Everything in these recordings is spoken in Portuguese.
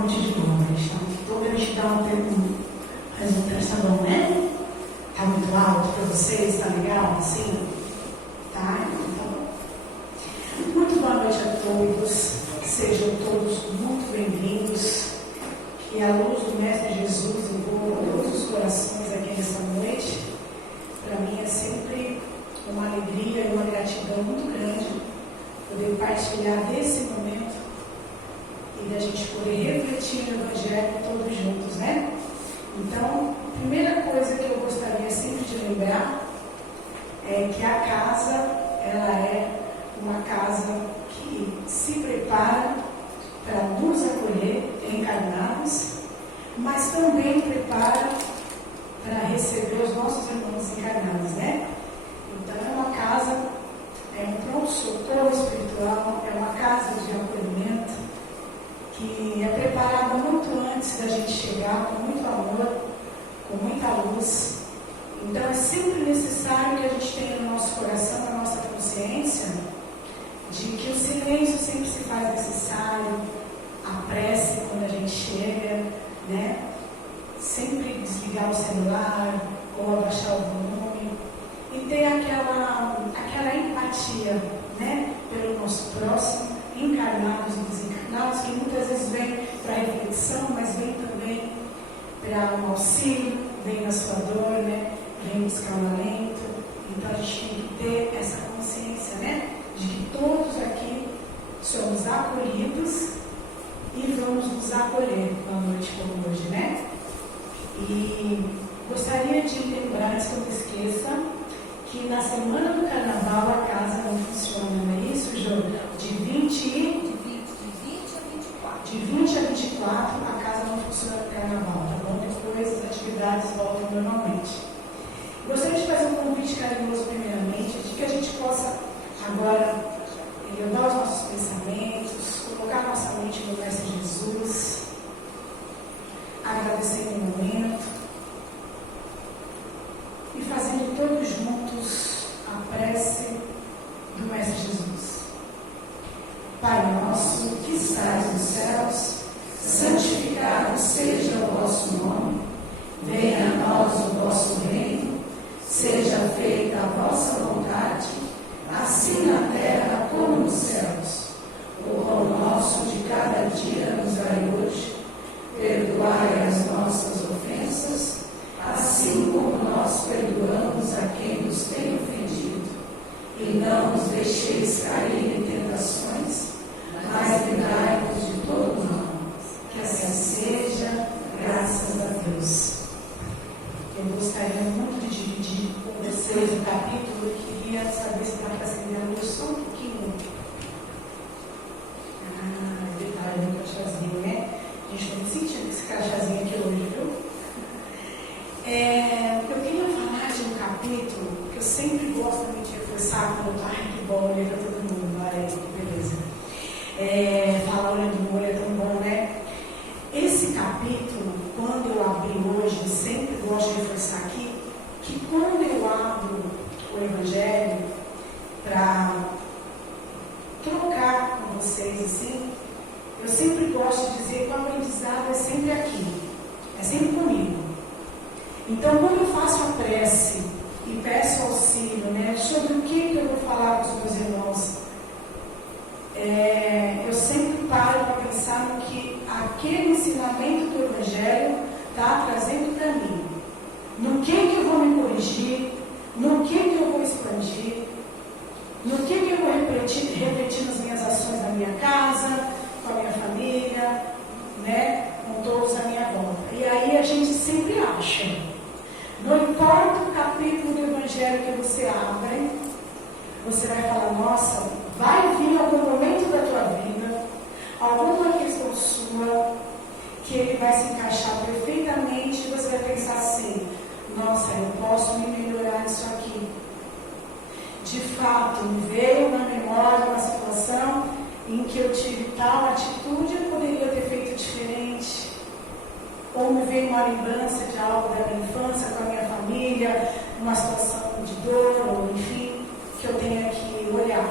noite de novo. Então, a gente dá um apresentação, né? Tá muito alto para vocês? Tá legal? Assim? Tá? Então, muito boa noite a todos. Sejam todos muito bem-vindos. Que a luz do Mestre Jesus envolva todos os corações aqui nessa noite. Para mim é sempre uma alegria e uma gratidão muito grande poder partilhar desse momento e da gente poder refletir no Evangelho todos juntos, né? Então, a primeira coisa que eu gostaria sempre de lembrar é que a casa, ela é uma casa que se prepara para nos acolher encarnados, mas também prepara para receber os nossos irmãos encarnados, né? Então, é uma casa, é um pronto-socorro espiritual, é uma casa de acolhimento que é preparada muito antes da gente chegar, com muito amor, com muita luz. Então, é sempre necessário que a gente tenha no nosso coração, na nossa consciência, de que o silêncio sempre se faz necessário, a prece quando a gente chega, né? Sempre desligar o celular ou abaixar o volume e ter aquela empatia, né? Pelo nosso próximo, encarnados e desencarnados, que muitas vezes vem para reflexão, mas vem também para um auxílio, vem na sua dor, né? Vem buscar um alento. Então a gente tem que ter essa consciência, né? De que todos aqui somos acolhidos e vamos nos acolher uma noite como hoje, né? E gostaria de lembrar, antes que eu me esqueça, que na semana do carnaval a casa não funciona, não é isso, Jô? De 20 a 24 a casa não funciona no carnaval, tá bom? Depois as atividades voltam normalmente. Gostaria de fazer um convite carinhoso primeiramente, de que a gente possa agora elevar os nossos pensamentos, colocar nossa mente no Mestre Jesus, agradecendo o momento e fazendo todos juntos a prece do Mestre Jesus. Pai nosso que estás nos céus, santificado seja o vosso nome, venha a nós o vosso reino, seja feita a vossa vontade, assim na terra como nos céus. O pão nosso de cada dia nos dai hoje, perdoai as nossas ofensas, assim como nós perdoamos a quem nos tem ofendido. E não nos deixeis cair em tentações, mas livrai-nos de todo mal. Que assim seja, graças a Deus. Eu gostaria muito de dividir com vocês o capítulo. Eu queria saber se dá para acender a luz só um pouquinho. Detalhe do crachazinho, né? A gente não sentindo esse crachazinho aqui hoje, viu? Eu queria falar de um capítulo que eu sempre gosto muito de reforçar quando que bom, olha para todo mundo, olha aí, que beleza. Falar olhando no olho é tão bom, né? Esse capítulo, quando eu abri hoje, eu sempre gosto de reforçar aqui, que quando eu abro o Evangelho para trocar com vocês, assim, eu sempre gosto de dizer que o aprendizado é sempre aqui, é sempre comigo. Então, quando eu faço a prece e peço auxílio, né, sobre o que eu vou falar com os meus irmãos, eu sempre paro para pensar no que aquele ensinamento do Evangelho está trazendo para mim. No que eu vou me corrigir, no que eu vou expandir, no que eu vou refletir nas minhas ações na minha casa, com a minha família, né, com todos à minha volta. E aí a gente sempre acha. Não importa o capítulo do Evangelho que você abre, você vai falar, nossa, vai vir algum momento da tua vida, alguma questão sua, que ele vai se encaixar perfeitamente e você vai pensar assim, nossa, eu posso me melhorar nisso aqui. De fato, me veio na memória uma situação em que eu tive tal atitude, eu poderia ter feito diferente. Ou me veio uma lembrança de algo da minha infância com a minha família, uma situação de dor, ou enfim, que eu tenho que olhar.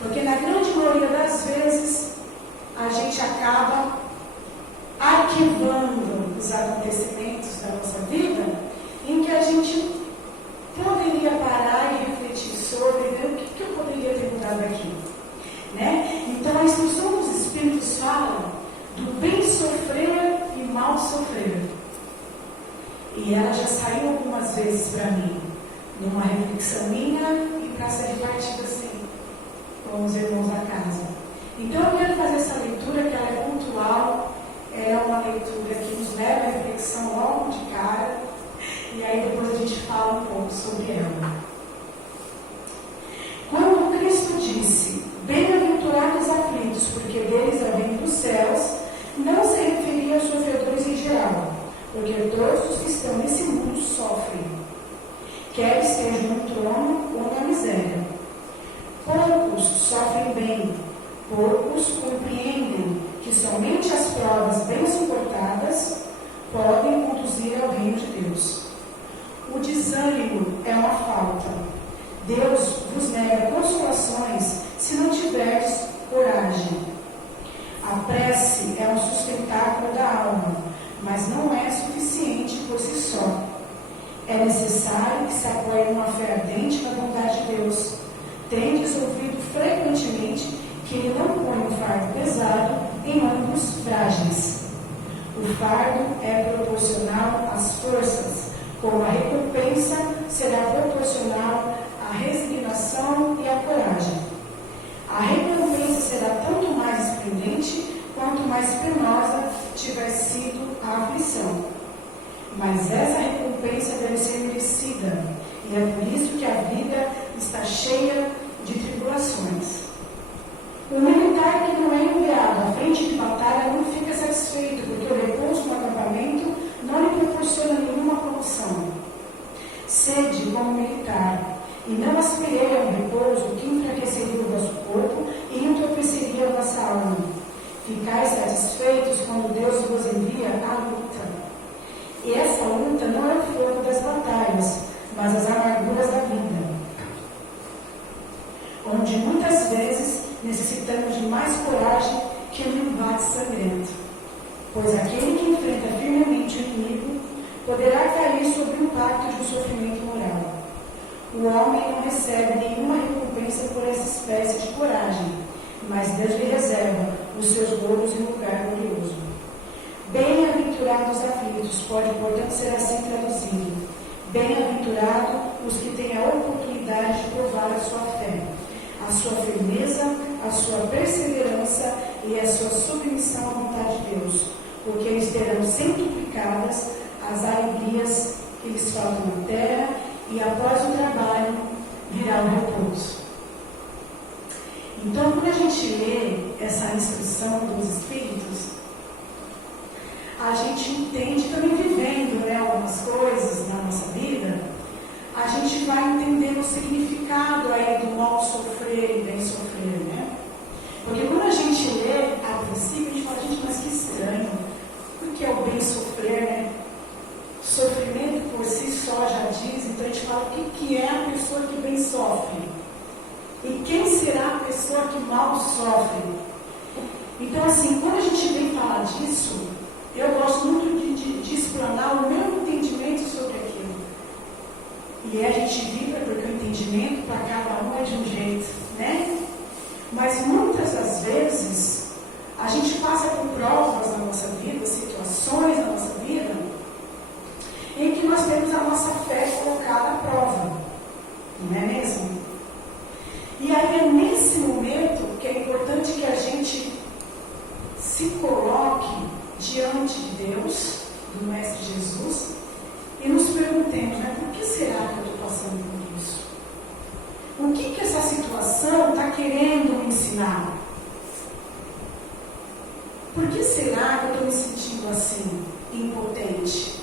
Porque na grande maioria das vezes, a gente acaba arquivando os acontecimentos da nossa vida, em que a gente poderia parar e refletir sobre, ver o que eu poderia ter mudado aqui. Né? Então, a instrução dos Espíritos fala do bem sofrer e mal sofrer. E ela já saiu algumas vezes para mim, numa reflexão minha e para ser repartida assim, com os irmãos da casa. Então, eu quero fazer essa leitura, que ela é pontual, é uma leitura que nos leva à reflexão logo de cara, e aí depois a gente fala um pouco sobre ela. Quando Cristo disse, bem-aventurados aflitos, porque deles é o reino dos céus, não se referia aos sofredores em geral, porque todos os que estão nesse mundo sofrem, quer estejam no trono ou na miséria. Poucos sofrem bem, poucos compreendem que somente as provas bem suportadas podem conduzir ao reino de Deus. O desânimo é uma falta. Deus vos nega consolações se não tiverdes coragem. A prece é um sustentáculo da alma, mas não é suficiente por si só. É necessário que se apoie uma fé ardente na vontade de Deus. Tendes ouvido frequentemente que Ele não põe um fardo pesado em ombros frágeis. O fardo é proporcional às forças, como a recompensa será proporcional à resignação e à coragem. A recompensa será tanto mais esplendente quanto mais penosa tiver sido a aflição. Mas essa recompensa deve ser merecida, e é por isso que a vida está cheia de tribulações. O militar que não é enviado à frente de batalha não fica satisfeito, porque o repouso no acampamento não lhe proporciona nenhuma promoção. Sede como militar, e não aspirei a um repouso que enfraqueceria o vosso corpo e entorpeceria a vossa alma. Ficais satisfeitos quando Deus vos envia à luta. E essa luta não é o fogo das batalhas, mas as amarguras da vida, onde muitas vezes necessitamos de mais coragem que um embate sangrento. Pois aquele que enfrenta firmemente o inimigo poderá cair sob o impacto de um sofrimento moral. O homem não recebe nenhuma recompensa por essa espécie de coragem, mas Deus lhe reserva os seus louros em lugar glorioso. Bem-aventurados aflitos, pode, portanto, ser assim traduzido. Bem-aventurado os que têm a oportunidade de provar a sua fé, a sua firmeza, a sua perseverança e a sua submissão à vontade de Deus, porque eles terão centuplicadas as alegrias que lhes faltam na terra, e após o trabalho virá o repouso. Então, quando a gente lê essa instrução dos Espíritos, a gente entende, também vivendo algumas coisas na nossa vida, a gente vai entendendo o significado aí do mal sofrer e bem sofrer, né? Porque quando a gente lê, a princípio, a gente fala, gente, mas que estranho, o que é o bem sofrer, né? Sofrimento por si só já diz, então a gente fala, o que é a pessoa que bem sofre? E quem será a pessoa que mal sofre? Então, assim, quando a gente vem falar disso, eu gosto muito de explanar o meu entendimento sobre aquilo. E a gente vibra porque o entendimento para cada um é de um jeito, né? Mas muitas das vezes, a gente passa por provas na nossa vida, situações na nossa vida, em que nós temos a nossa fé colocada à prova, não é mesmo? E aí é nesse momento que é importante que a gente se coloque diante de Deus, do Mestre Jesus, e nos perguntemos, né, por que será que eu estou passando por isso? O que essa situação está querendo me ensinar? Por que será que eu estou me sentindo assim, impotente?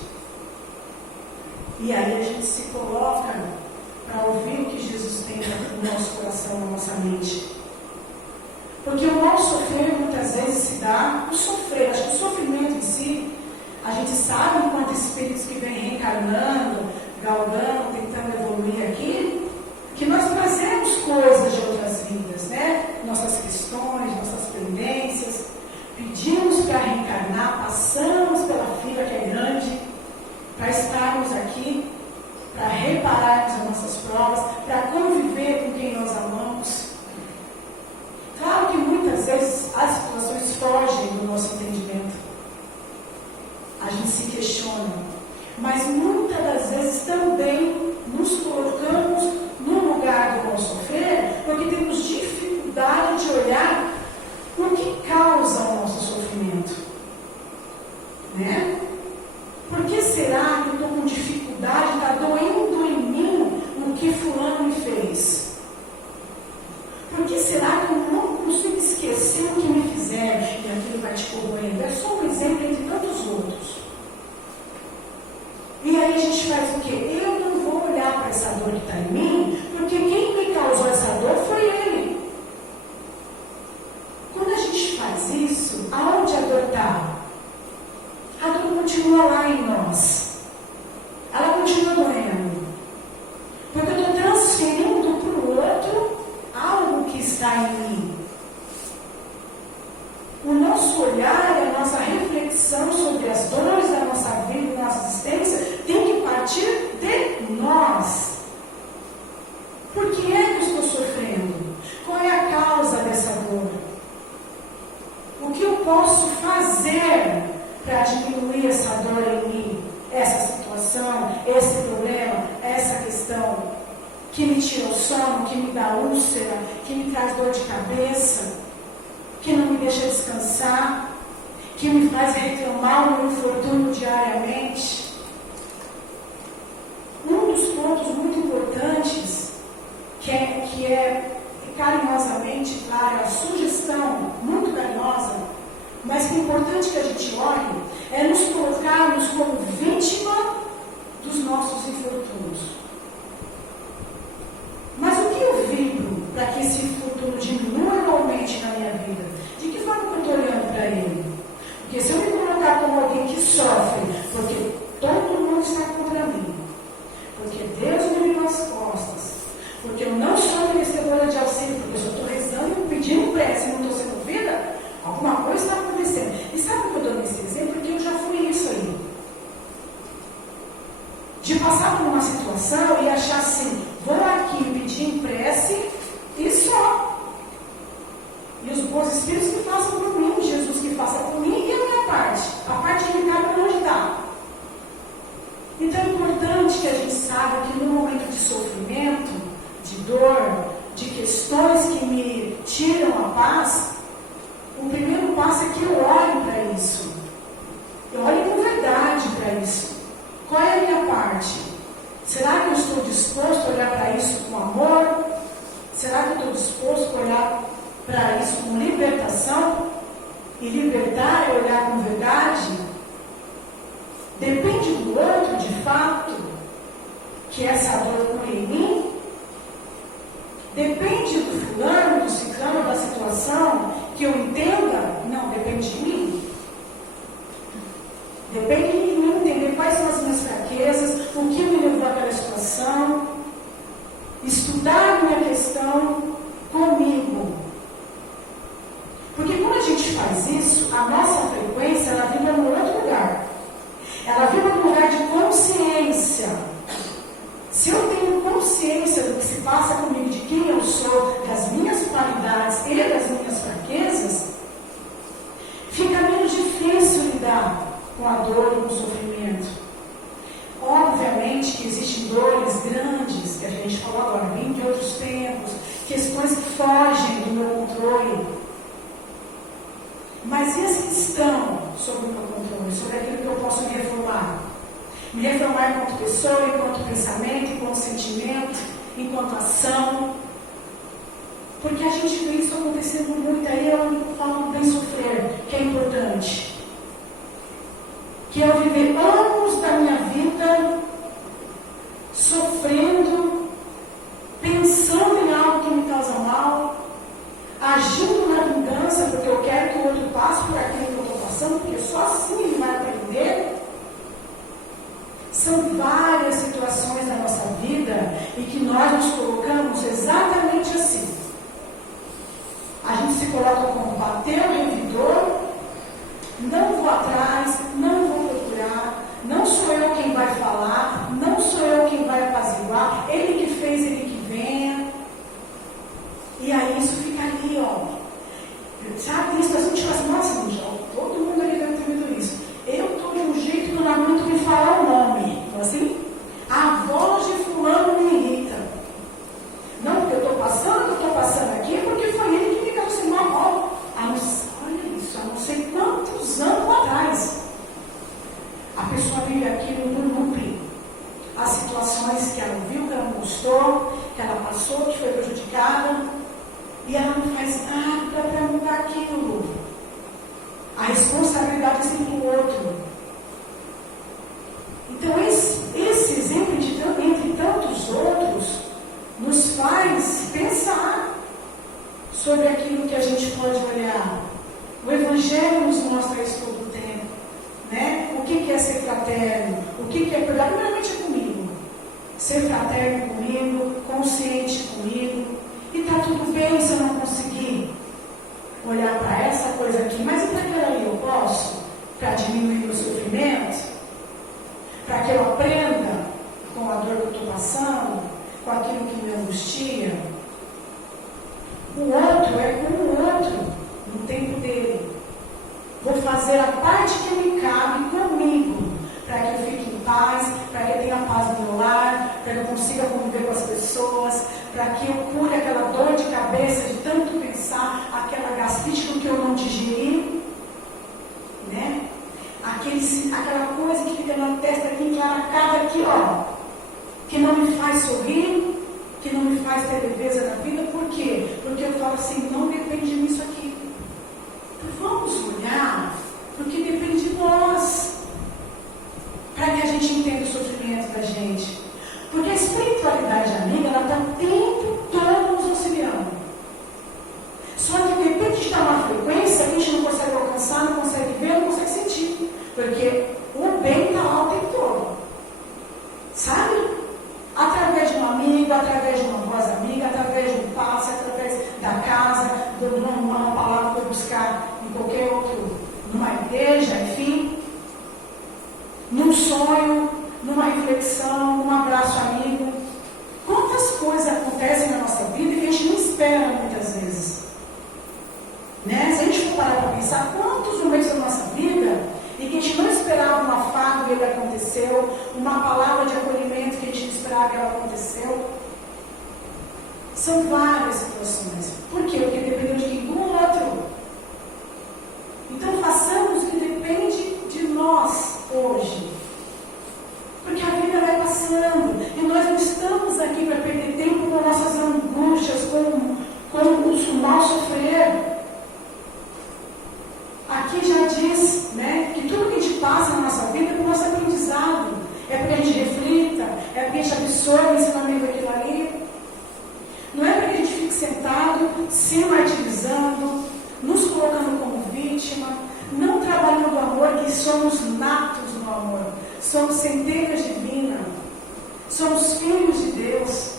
E aí a gente se coloca para ouvir o que Jesus tem no nosso coração, na nossa mente. Porque o mal sofrer muitas vezes se dá o sofrer. Acho que o sofrimento em si, a gente sabe enquanto espíritos que vêm reencarnando, galgando, tentando evoluir aqui, que nós trazemos coisas de outras vidas, né? Nossas questões, nossas pendências, pedimos para reencarnar, passamos repararmos as nossas provas, para conviver com quem nós amamos. Claro que muitas vezes as situações fogem do nosso entendimento. A gente se questiona. Mas muitas das vezes também nos colocamos no lugar do nosso sofrer, porque temos dificuldade de olhar o que causa o nosso sofrimento. Né? Por que será que eu estou com dificuldade, está doendo em mim o que fulano me fez? Por que será que eu não consigo esquecer o que me fizeram e aquilo vai te corroendo? É só um exemplo entre tantos outros. E aí a gente faz o quê? Eu não vou olhar para essa dor que está em mim, porque quem me causou essa dor foi ele. Quando a gente faz isso, aonde a dor está? A dor continua lá em nós. Ela continua doendo. Porque eu estou transferindo para o outro algo que está em mim. O nosso olhar e a nossa reflexão sobre as dores da nossa vida, da nossa existência, tem que partir de nós. Por que é que eu estou sofrendo? Qual é a causa dessa dor? O que eu posso fazer para diminuir essa dor em mim? Essa situação, esse problema, essa questão que me tira o sono, que me dá úlcera, que me traz dor de cabeça, que não me deixa descansar, que me faz reclamar o meu infortúnio diariamente. Um dos pontos muito importantes, que é carinhosamente, claro, a sugestão muito carinhosa, mas que é importante que a gente olhe, é nos colocarmos como vítima dos nossos infortúnios. Mas o que eu vibro para que esse infortúnio diminua realmente na minha vida? De que forma eu estou olhando para ele? Porque se eu me colocar como alguém que sofre, porque todo mundo está contra mim, porque Deus me virou as costas, porque eu não sou merecedora de auxílio, porque eu só estou rezando e pedindo prece e não estou sendo ouvida, alguma coisa está acontecendo. E sabe por que eu dou esse exemplo? Porque eu já fui isso aí. De passar por uma situação e achar assim, vou aqui pedir prece e só. E os bons espíritos que façam por mim, Jesus que faça por mim e a minha parte. A parte que me cabe onde está. Então é importante que a gente saiba que no momento de sofrimento, de dor, de questões que me tiram a paz, o primeiro passo é que eu olhe para isso. Eu olhe com verdade para isso. Qual é a minha parte? Será que eu estou disposto a olhar para isso com amor? Será que eu estou disposto a olhar para isso com libertação? E libertar é olhar com verdade? Depende do outro, de fato, que essa dor cure em mim? Depende do fulano, do ciclano, da situação, que eu entenda? Não, depende de mim. Depende de mim entender quais são as minhas fraquezas, o que me levou àquela situação, estudar a minha questão comigo. Porque quando a gente faz isso, a nossa frequência, ela vibra num outro lugar. Ela vibra num lugar de consciência. Se eu tenho consciência do que se passa comigo, de quem eu sou, das minhas qualidades e das minhas fraquezas, fica menos difícil lidar com a dor e com o sofrimento. Obviamente que existem dores grandes, que a gente falou agora, vêm de outros tempos, questões que fogem do meu controle. Mas e as que estão sob o meu controle, sobre aquilo que eu posso me reformar? Me reformar enquanto pessoa, enquanto pensamento, enquanto sentimento, enquanto ação. Porque a gente vê isso acontecendo muito, aí eu falo bem sofrer, que é importante. Que eu viver anos da minha vida sofrendo, pensando em algo que me causa mal, agindo na vingança, porque eu quero que o outro passe por aquilo que eu estou passando, porque só assim ele vai aprender. São várias situações da nossa vida e que nós nos colocamos exatamente assim. A gente se coloca como bateu o revidor, não vou atrás, não vou procurar, não sou eu quem vai falar, não sou eu quem vai apaziguar, ele que fez, ele que venha. E aí isso fica ali, ó. Sabe, isso a gente fala assim, nossa, Lígia, todo mundo ali deve ter visto isso. Eu estou de um jeito que eu não aguento me falar o nome. Então, assim, a voz de fulano me irrita. Não porque eu estou passando aqui, é porque foi ele que me causou uma voz. Olha isso, há não sei quantos anos atrás. A pessoa vive aquilo no loop. As situações que ela viu, que ela não gostou, que ela passou, que foi prejudicada, e ela não faz nada para mudar aquilo. A responsabilidade é sempre do outro. Então, esse exemplo, entre tantos outros, nos faz pensar sobre aquilo que a gente pode olhar. O Evangelho nos mostra isso todo o tempo. Né? O que é ser fraterno? O que é perdoar? Primeiramente é comigo. Ser fraterno comigo, consciente comigo. E está tudo bem se eu não conseguir olhar para essa coisa aqui, mas e para aquela ali eu posso? Para diminuir o sofrimento? Para que eu aprenda com a dor que eu estou passando? Com aquilo que me angustia? O outro é com o outro, no tempo dele. Vou fazer a parte que me cabe comigo, para que eu fique em paz, para que eu tenha paz no meu lar, para que eu consiga conviver com as pessoas, para que eu cure aquela dor de cabeça de tanto pensar, aquela gastrite que eu não digeri, né? Aquela coisa que fica na testa aqui, enclaracada aqui, ó, que não me faz sorrir, que não me faz ter leveza na vida. Por quê? Porque eu falo assim, não depende de mim isso aqui. Então vamos olhar, porque depende de nós, para que a gente entenda o sofrimento da gente. Porque a espiritualidade amiga, ela está o tempo todo nos auxiliando. Só que de repente está uma frequência que a gente não consegue alcançar, não consegue ver, não consegue sentir. Porque o bem está lá o tempo todo. Sabe? Através de um amigo, através de uma voz amiga, através de um passe, através da casa, de uma palavra que eu buscar em qualquer outro, numa igreja, enfim. Num sonho, numa reflexão, num abraço amigo. Quantas coisas acontecem na nossa vida que a gente não espera muitas vezes. Né? Se a gente for parar para pensar, quantos momentos da nossa vida e que a gente não esperava um afago e ele aconteceu, uma palavra de acolhimento que a gente não esperava e ela aconteceu. São várias situações. Por quê? Porque dependeu de quem? Do outro. Então façamos o que depende de nós hoje. Porque a vida vai passando e nós não estamos aqui para perder tempo com nossas angústias, com o mal sofrer. Aqui já diz, né, que tudo que a gente passa na nossa vida é para o nosso aprendizado. É para que a gente reflita, é para que a gente absorva o ensinamento daquilo ali. Não é para que a gente fique sentado, se martirizando, nos colocando como vítima, não trabalhando o amor, que somos natos no amor. Somos centelhas divinas, somos filhos de Deus.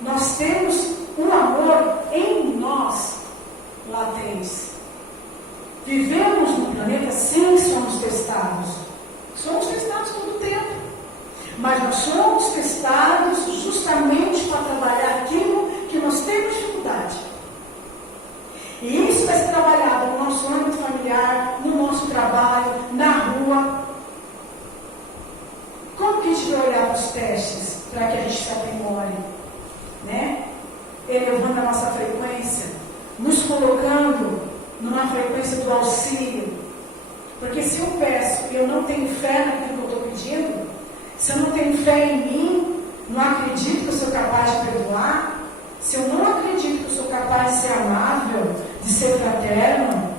Nós temos um amor em nós latente. Vivemos no planeta, sim, somos testados. Somos testados todo o tempo. Mas nós somos testados justamente para trabalhar aquilo que nós temos dificuldade. E isso vai ser trabalhado no nosso âmbito familiar, no nosso trabalho, na rua. Como que a gente vai olhar para os testes para que a gente se aprimore? Né? Elevando a nossa frequência, nos colocando numa frequência do auxílio. Porque se eu peço e eu não tenho fé naquilo que eu estou pedindo, se eu não tenho fé em mim, não acredito que eu sou capaz de perdoar, se eu não acredito que eu sou capaz de ser amável, de ser fraterno,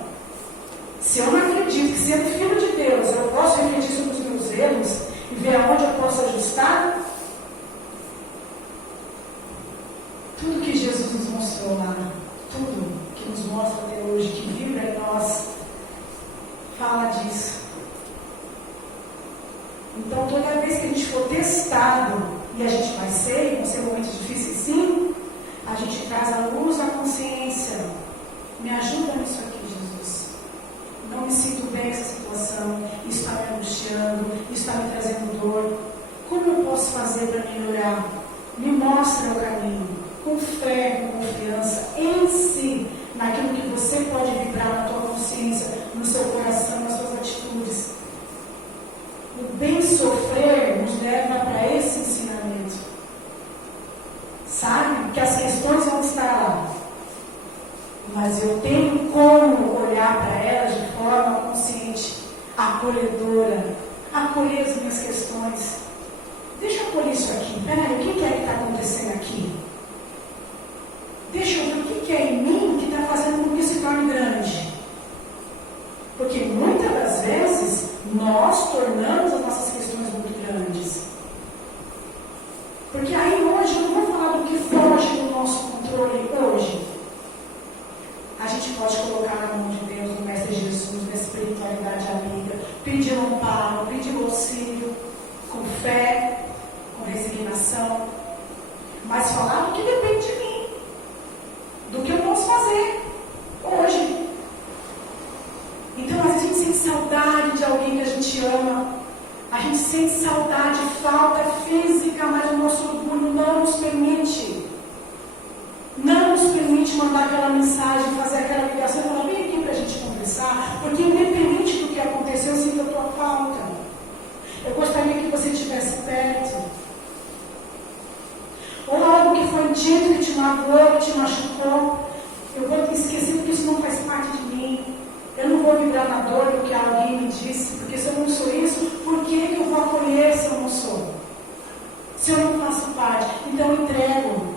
se eu não acredito que sendo filho de Deus eu posso refletir sobre os meus erros e ver aonde eu posso ajustar, tudo que Jesus nos mostrou lá, tudo que nos mostra até hoje, que vibra em nós, fala disso. Então, toda vez que a gente for testado, e a gente vai ser, vão ser momentos difíceis sim, a gente traz a luz à consciência. Me ajuda nisso aqui, Jesus. Não me sinto bem nessa situação, isso está me angustiando. angustiando, isso está me trazendo dor. Como eu posso fazer para melhorar? Me mostra o caminho, com fé, com confiança, em si, naquilo que você pode vibrar na tua consciência, no seu coração, nas suas atitudes. O bem sofrer nos leva para esse ensinamento. Sabe? Que as questões vão estar lá. Mas eu tenho como olhar para elas de forma consciente, acolhedora, acolher as minhas questões. Deixa eu acolher isso aqui. Peraí, o que é que está acontecendo aqui? Deixa eu ver o que é em mim que está fazendo com que isso se torne grande. Porque muitas das vezes nós tornamos as nossas questões muito grandes. Porque aí hoje eu não vou falar do que foge do nosso controle hoje. A gente pode colocar na mão de Deus, no Mestre Jesus, na espiritualidade amiga, pedir um amparo, pedir auxílio, com fé, com resignação. Mas falar do que depende de mim, do que eu posso fazer hoje. Então, às vezes a gente sente saudade de alguém que a gente ama, a gente sente saudade, falta física, mas o nosso orgulho não nos permite. Não nos permite mandar aquela mensagem, fazer aquela ligação e falar, vem aqui para a gente conversar, porque independente do que aconteceu, eu sinto a tua falta. Eu gostaria que você estivesse perto. Ou algo que foi dito que te magoou, que te machucou, eu vou esquecer porque isso não faz parte de mim. Eu não vou vibrar na dor do que alguém me disse, porque se eu não sou isso, por que eu vou acolher se eu não sou? Se eu não faço parte? Então eu entrego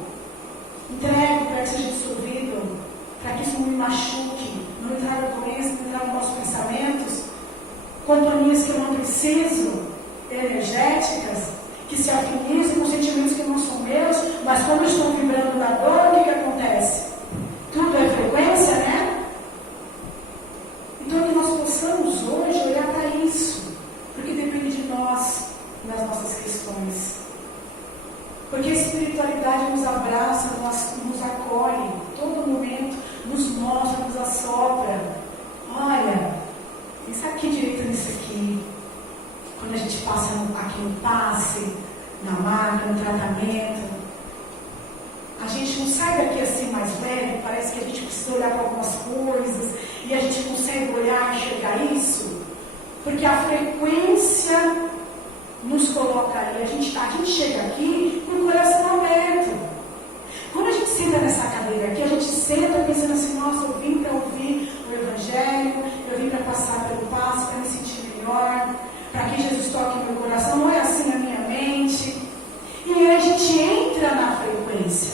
para que seja dissolvido, para que isso não me machuque, não me traga doença, não me traga maus pensamentos, companhias que eu não preciso, energéticas, que se afinizem com sentimentos que não são meus, mas quando eu estou vibrando na dor, o que acontece? Tudo é frequência, né? Então que nós possamos hoje olhar para isso, porque depende de nós, nas nossas questões. Porque a espiritualidade nos abraça, nos acolhe, todo momento, nos mostra, nos assopra. Olha, pensa aqui direito nisso aqui. Quando a gente passa aqui no passe, na marca, no tratamento, a gente não sai daqui assim mais leve, parece que a gente precisa olhar para algumas coisas e a gente consegue olhar e chegar a isso, porque a frequência nos coloca aí, a gente chega aqui com o coração aberto. Quando a gente senta nessa cadeira aqui, a gente senta pensando assim, nossa, eu vim para ouvir o Evangelho, eu vim para passar pelo passo, para me sentir melhor, para que Jesus toque meu coração, não é assim na minha mente. E aí a gente entra na frequência.